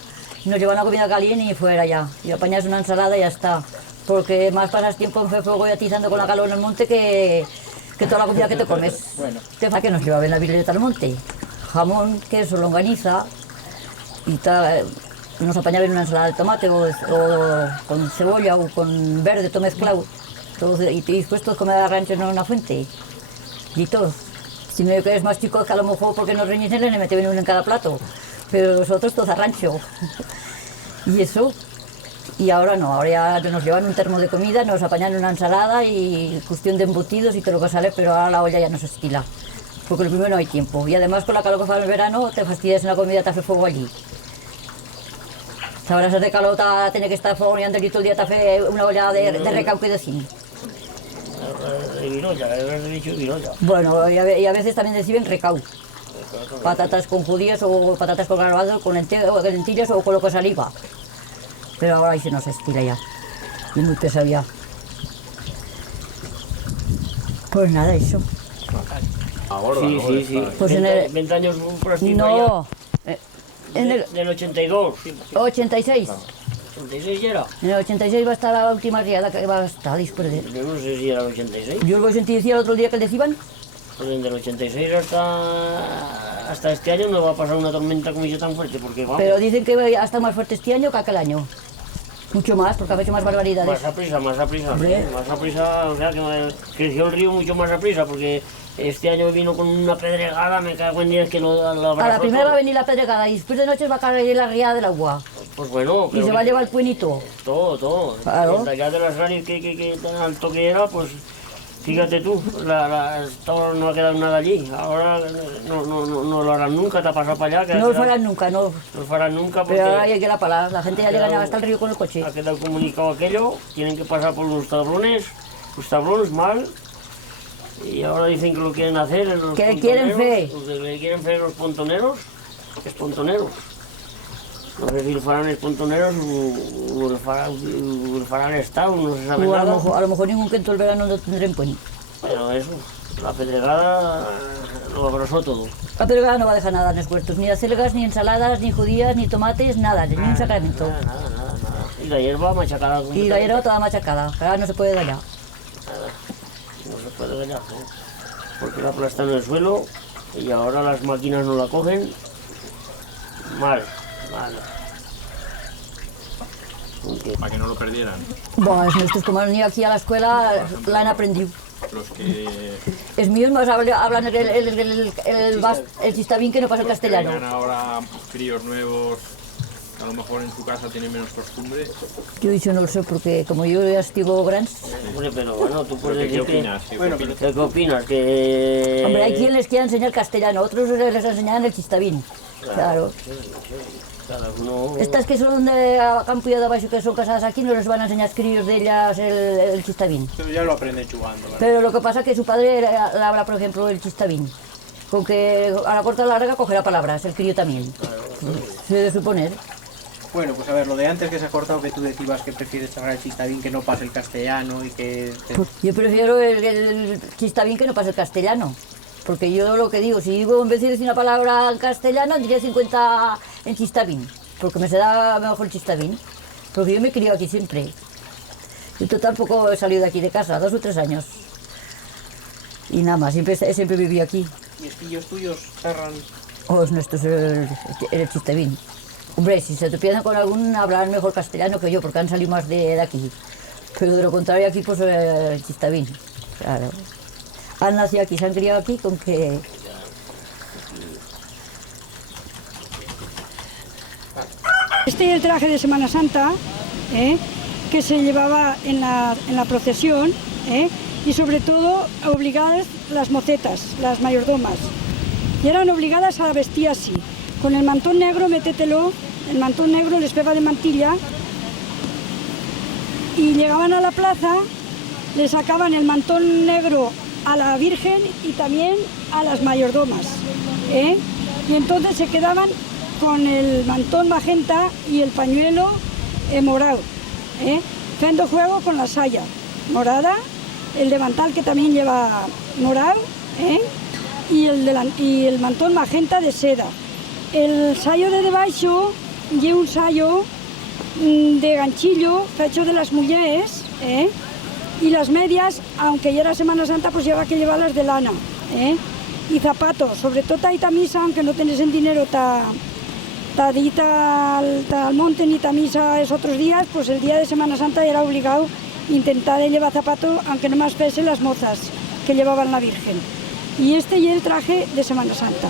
no llevan la comida caliente y fuera ya. Y apañas una ensalada y ya está. Porque más pasas tiempo en fuego y atizando con la calor en el monte que toda la comida que te comes. Bueno. ¿Qué nos llevaba en la bicicleta al monte? Jamón, queso, longaniza y tal. Nos apañaban una ensalada de tomate o con cebolla o con verde, todo mezclado. Todo, y después todos comer a rancho en una fuente. Y todo. Si me quedas más chicos que a lo mejor porque nos reñís le metían uno en cada plato. Pero nosotros todos a rancho. Y eso. Y ahora no, ahora ya nos llevan un termo de comida, nos apañan una ensalada y cuestión de embutidos y todo lo que sale, pero ahora la olla ya no se estila. Porque lo primero no hay tiempo. Y además con la calor que fa el verano te fastidias en la comida, te hace fuego allí. Ahora se de calor tiene que estar fogoneando y todo el día te hace una olla de recauque de cine. de virolla, he dicho virolla. Bueno, y a veces también reciben recau. Patatas con judías o patatas con garbanzos, con lentillas o con lo que saliva. Pero ahora ahí se nos estira ya. Y muy pesado ya. Pues nada, eso. Sí. Pues en el... 20 años por así. No, en el Del 82. 86. 86 ya era. En el 86 va a estar la última riada que va a estar después de... Yo no sé si era el 86. Yo lo sentí decir el otro día que les iban. Pues desde el 86 hasta este año no va a pasar una tormenta como yo tan fuerte, porque vamos. Pero dicen que va a estar más fuerte este año que aquel año. Mucho más, porque ha hecho más barbaridades. Más a prisa. Hombre. Más a prisa, o sea, que creció el río mucho más a prisa, porque este año vino con una pedregada, me cago en 10 que lo abrazó. A la primera todo. va a venir la pedregada y después de noche va a caer la riada del agua. Pues bueno, Y se va a llevar el puenito. todo. Claro. Desde allá de las radios que tan alto que era, pues fíjate tú, todo no ha quedado nada allí. Ahora no lo harán nunca, te ha pasado para allá. No lo farán nunca, no. No lo farán nunca porque Pero ahora hay que la palabra. La gente ya llega hasta el río con el coche. ha quedado comunicado aquello, tienen que pasar por los tablones mal. Y ahora dicen que lo quieren hacer en los Que quieren fe. Los que le quieren fe los pontoneros, es pontoneros. No sé si lo farán los pontoneros o lo fará el Estado, no se sabe O nada. a lo mejor ningún que en todo el verano no tendré en cuenta. Pero eso, la pedregada lo abrazó todo. La pedregada no va a dejar nada en los huertos, ni acelgas, ni ensaladas, ni judías, ni tomates, nada, ni un sacramento. Nada. Y la hierba machacada. Y la hierba toda machacada, que ahora no se puede dañar. No se puede dañar, ¿no? Porque la aplasta en el suelo y ahora las máquinas no la cogen. Mal. Para que no lo perdieran. Bueno, los nuestros, como han venido aquí a la escuela, la han aprendido. Los que Es míos más hablan el chistavín que no pasa el castellano. vengan ahora críos nuevos, a lo mejor en su casa tienen menos costumbre. Yo eso no lo sé, porque como yo ya estivo grandes... Hombre, pero bueno, tú puedes ¿Qué decir opinas? ¿Qué opinas? ¿Qué opinas? Que... Hombre, hay quien les quiera enseñar castellano, otros les enseñan el chistavín. Claro. Cada uno... Estas que son de campo y de abajo, que son casadas aquí, no les van a enseñar críos de ellas el chistavín. Pero ya lo aprende jugando, ¿verdad? Pero lo que pasa es que su padre le habla, por ejemplo, el chistavín. Con que a la corta o a la larga cogerá palabras, el crío también. Se debe suponer. Bueno, pues a ver, lo de antes que se ha cortado, que tú decías que prefieres hablar el chistavín, que no pase el castellano y que... Pues yo prefiero el chistavín que no pase el castellano. Porque yo lo que digo, si digo en vez de decir una palabra en castellano, diré 50 en chistavín. Porque me se da mejor el chistavín. Porque yo me he criado aquí siempre. Yo tampoco he salido de aquí de casa, 2 o 3 años. Y nada más, siempre viví aquí. ¿Y estillos tuyos cerran? Es nuestro el chistavín. Hombre, si se te piensan con algún, hablarán mejor castellano que yo, porque han salido más de aquí. Pero de lo contrario aquí, pues el chistavín. Claro. Han nacido aquí, se han criado aquí, con que... Este es el traje de Semana Santa, que se llevaba en la procesión, y sobre todo obligadas las mocetas, las mayordomas. Y eran obligadas a vestir así, con el mantón negro, métetelo, el mantón negro les pega de mantilla, y llegaban a la plaza, le sacaban el mantón negro a la Virgen y también a las mayordomas, y entonces se quedaban con el mantón magenta y el pañuelo morado, haciendo juego con la saya morada, el delantal que también lleva morado, y el mantón magenta de seda. El sayo de debaixo lleva un sayo de ganchillo hecho de las mujeres, y las medias, aunque ya era Semana Santa, pues lleva que llevarlas de lana, y zapatos, sobre todo ahí misa, aunque no tenés el dinero tadita al monte ni misa es otros días, pues el día de Semana Santa era obligado intentar llevar zapatos, aunque no más pese las mozas que llevaban la Virgen. Y este y el traje de Semana Santa.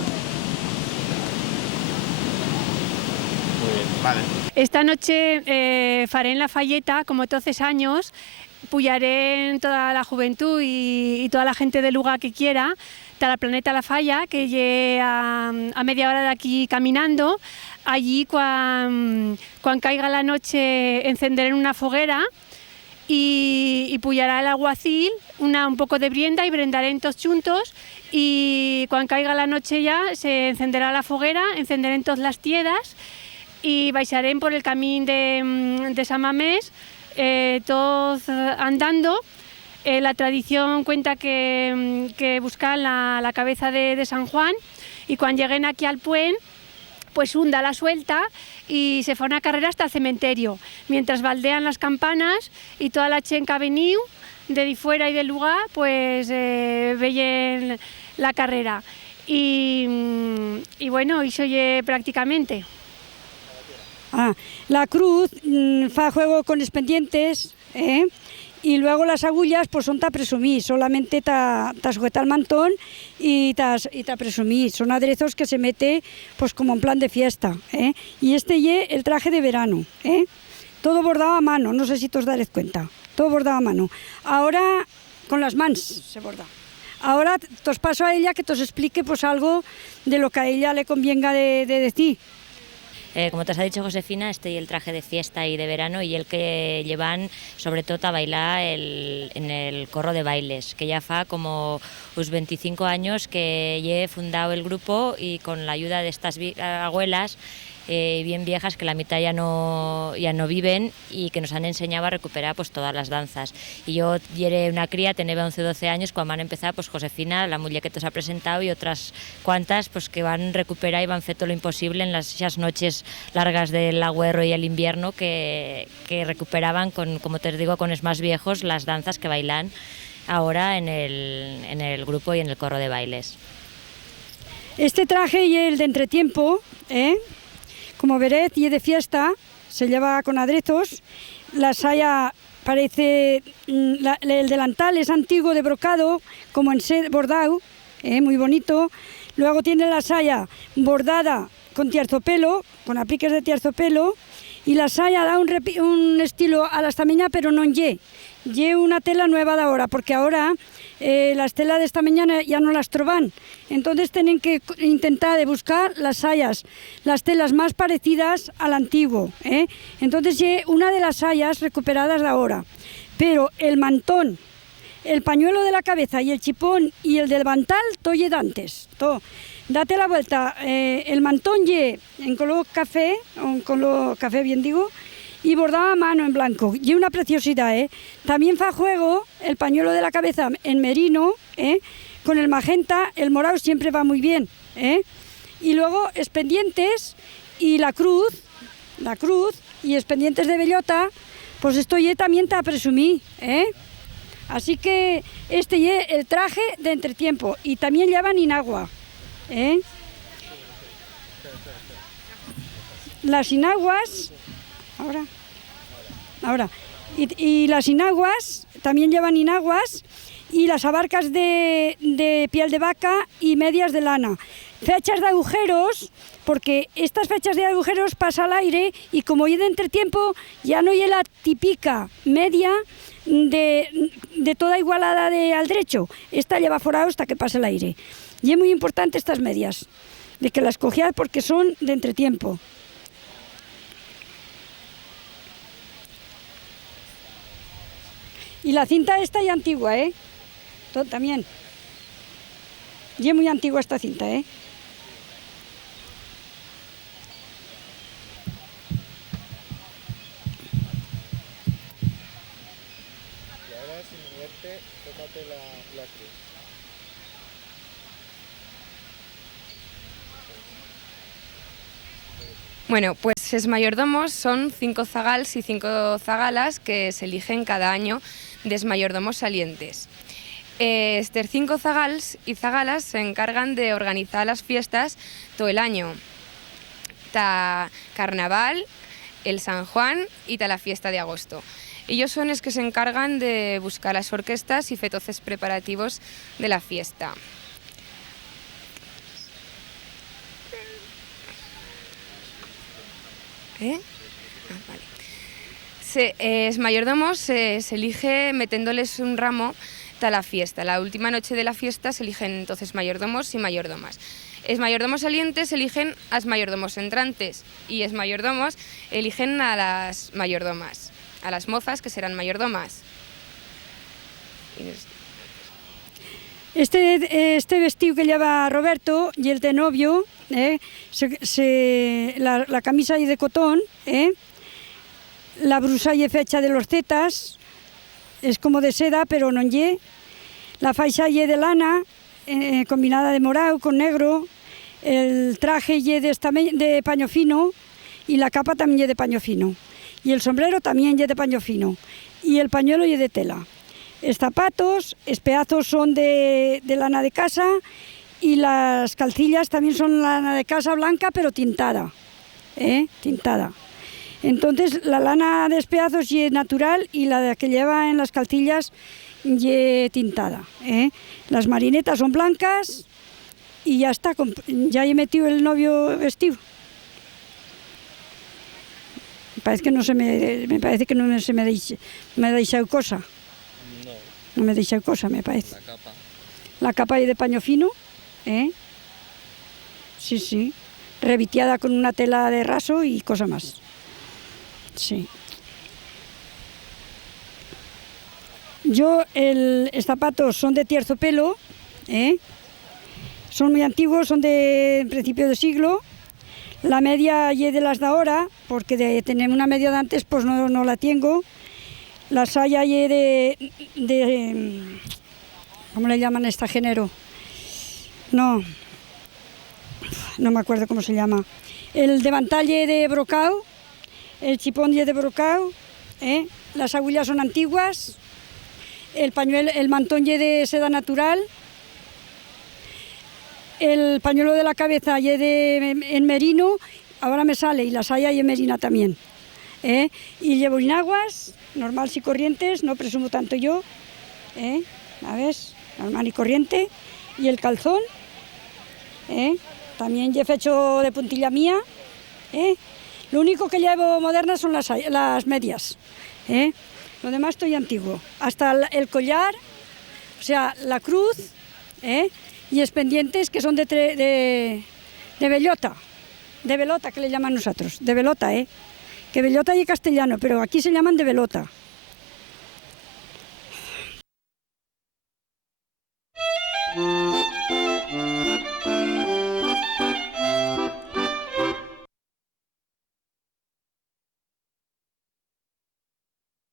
Muy bien, vale. Esta noche faré en la Falleta, como todos los años, pullaré en toda la juventud y toda la gente del lugar que quiera, hasta la Planeta La Falla, que llegue a media hora de aquí caminando. Allí, cuando caiga la noche, encenderé una foguera y pullará el alguacil, un poco de brienda y brendaré todos juntos, y cuando caiga la noche ya se encenderá la foguera, encenderé todas las tiedas y baixaré por el camino de San Mamés, todos andando. La tradición cuenta que buscan la cabeza de San Juan, y cuando lleguen aquí al puente, pues hunda la suelta y se fa una carrera hasta el cementerio, mientras baldean las campanas y toda la gente que ha venido de fuera y del lugar, pues veien la carrera. Y bueno, eso oye prácticamente. La cruz fa juego con los pendientes, y luego las agullas pues son ta presumir, solamente ta sujetar el mantón y ta presumir. Son aderezos que se mete pues como en plan de fiesta, y este ye el traje de verano, todo bordado a mano, no sé si te os daréis cuenta, todo bordado a mano. Ahora con las mans se borda. Ahora te os paso a ella que te os explique pues algo de lo que a ella le convenga de decir. Como te has dicho, Josefina, este es el traje de fiesta y de verano, y el que llevan sobre todo a bailar en el corro de bailes, que ya fa como unos 25 años que he fundado el grupo, y con la ayuda de estas abuelas bien viejas, que la mitad ya no viven, y que nos han enseñado a recuperar pues todas las danzas. Y yo era una cría, tenía 11 o 12 años cuando van a empezar pues Josefina, la muller que te os ha presentado, y otras cuantas pues que van a recuperar y van a hacer todo lo imposible en esas noches largas del agüero y el invierno, que recuperaban, como te digo, con los más viejos, las danzas que bailan ahora en el grupo y en el corro de bailes. Este traje y el de entretiempo, como veréis, y de fiesta, se lleva con aderezos. La saya parece, el delantal es antiguo de brocado, como en seda bordado, muy bonito. Luego tiene la saya bordada con terciopelo, con apliques de terciopelo, y la saya da un estilo a la estameña, pero no en ye una tela nueva de ahora, porque ahora las telas de esta mañana ya no las troban, entonces tienen que intentar de buscar las sayas, las telas más parecidas al antiguo, entonces una de las sayas recuperadas de ahora, pero el mantón, el pañuelo de la cabeza y el chipón y el del bantal, todo ye d'antes, todo. Date la vuelta, el mantón ye en color café, o en color café bien digo, y bordado a mano en blanco, y una preciosidad, También fa juego el pañuelo de la cabeza en merino, con el magenta, el morado siempre va muy bien, Y luego pendientes y la cruz, y pendientes de bellota, pues esto ye también te presumí, Así que este ye el traje de entretiempo, y también llevan inagua, Las inaguas, ahora, y las inaguas, también llevan inaguas, y las abarcas de piel de vaca y medias de lana. Fechas de agujeros, porque estas fechas de agujeros pasa al aire, y como hay de entretiempo, ya no hay la típica media de toda igualada de al derecho. Esta lleva forado hasta que pase el aire. Y es muy importante estas medias, de que las cogías porque son de entretiempo. Y la cinta esta ya antigua, también. Y es muy antigua esta cinta, Bueno, pues los mayordomos son 5 zagals y 5 zagalas que se eligen cada año de mayordomos salientes. Estos 5 zagals y zagalas se encargan de organizar las fiestas todo el año. Ta Carnaval, el San Juan y ta la fiesta de agosto. Ellos son los que se encargan de buscar las orquestas y fetoces preparativos de la fiesta. Vale. Los mayordomos se elige metiéndoles un ramo a la fiesta. La última noche de la fiesta se eligen entonces mayordomos y mayordomas. Los mayordomos salientes eligen a los mayordomos entrantes, y los mayordomos eligen a las mayordomas, a las mozas que serán mayordomas. Este vestido que lleva Roberto y el de novio, la camisa es de cotón, la brusa es fecha de los zetas, es como de seda pero no ye, la faixa es de lana, combinada de morado con negro, el traje es de paño fino, y la capa también es de paño fino, y el sombrero también es de paño fino, y el pañuelo es de tela. Los zapatos, pedazos son de lana de casa, y las calcillas también son lana de casa blanca pero tintada, tintada. Entonces la lana de pedazos es natural, y la que lleva en las calcillas es tintada. Las marinetas son blancas, y ya está, ya he metido el novio vestido. Me parece que no se me ha deixado cosa. No me he deixado cosa, me parece. La capa es de paño fino, Sí, sí. Reviteada con una tela de raso y cosa más. Sí. Los zapatos son de terciopelo, son muy antiguos, son de principio de siglo. La media y de las de ahora, porque de tener una media de antes pues no la tengo. La saya y de ¿cómo le llaman a este género? No me acuerdo cómo se llama. El devantal ye de brocao, el chipón ye de brocao, las agullas son antiguas, el mantón ye de seda natural, el pañuelo de la cabeza ye en merino, ahora me sale, y la saya y en merina también. Y llevo inaguas, normales y corrientes, no presumo tanto yo, a ver, normal y corriente, y el calzón, también he hecho de puntilla mía, lo único que llevo moderna son las medias, lo demás estoy antiguo, hasta el collar, o sea, la cruz, y los pendientes que son de bellota, que le llaman nosotros, de velota, que bellota y castellano, pero aquí se llaman de velota.